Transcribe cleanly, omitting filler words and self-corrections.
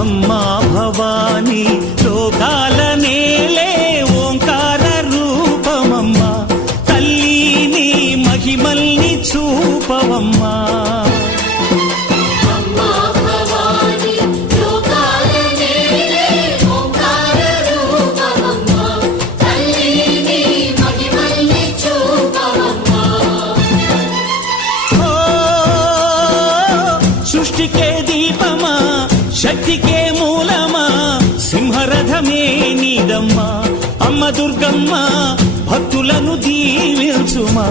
అమ్మా భవానీ లోకాల నేలే ఓంకార రూపమమ్మా తల్లి మహిమల్ని చూపవమ్మా సృష్టికే దీపమా శక్తికే మూలమా సింహరథమే నీదమ్మా అమ్మ దుర్గమ్మ భక్తులను దీవించుమా